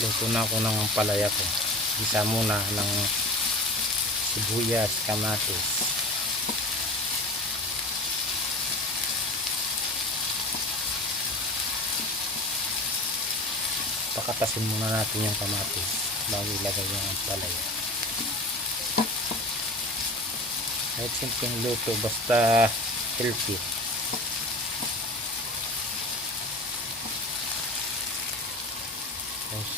Luto na ako ng palaya ko. Isa muna ng sibuyas, kamatis. Pakatasin muna natin yung kamatis bago ilagay yung palaya. Kahit simpleng luto, basta healthy. Tapos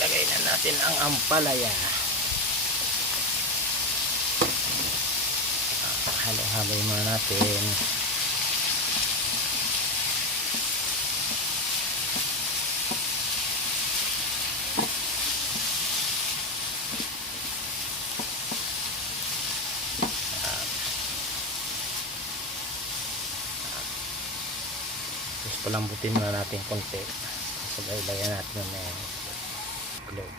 lagay na natin ang ampalaya. Halo-halo muna natin. Tapos palambutin muna natin konti. Tapos ilagay natin yung itlog.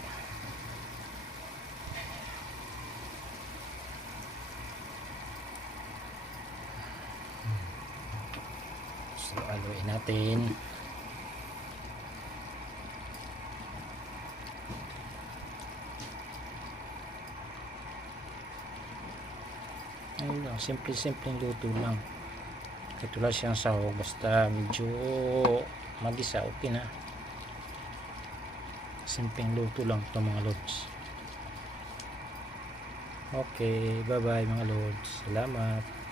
So haluin natin. Ayun lang, simple-simpleng luto lang. Katulad siyang sahog, basta medyo magisa, okay na. Simpleng luto lang ito mga lods. Okay, bye bye mga lods. Salamat.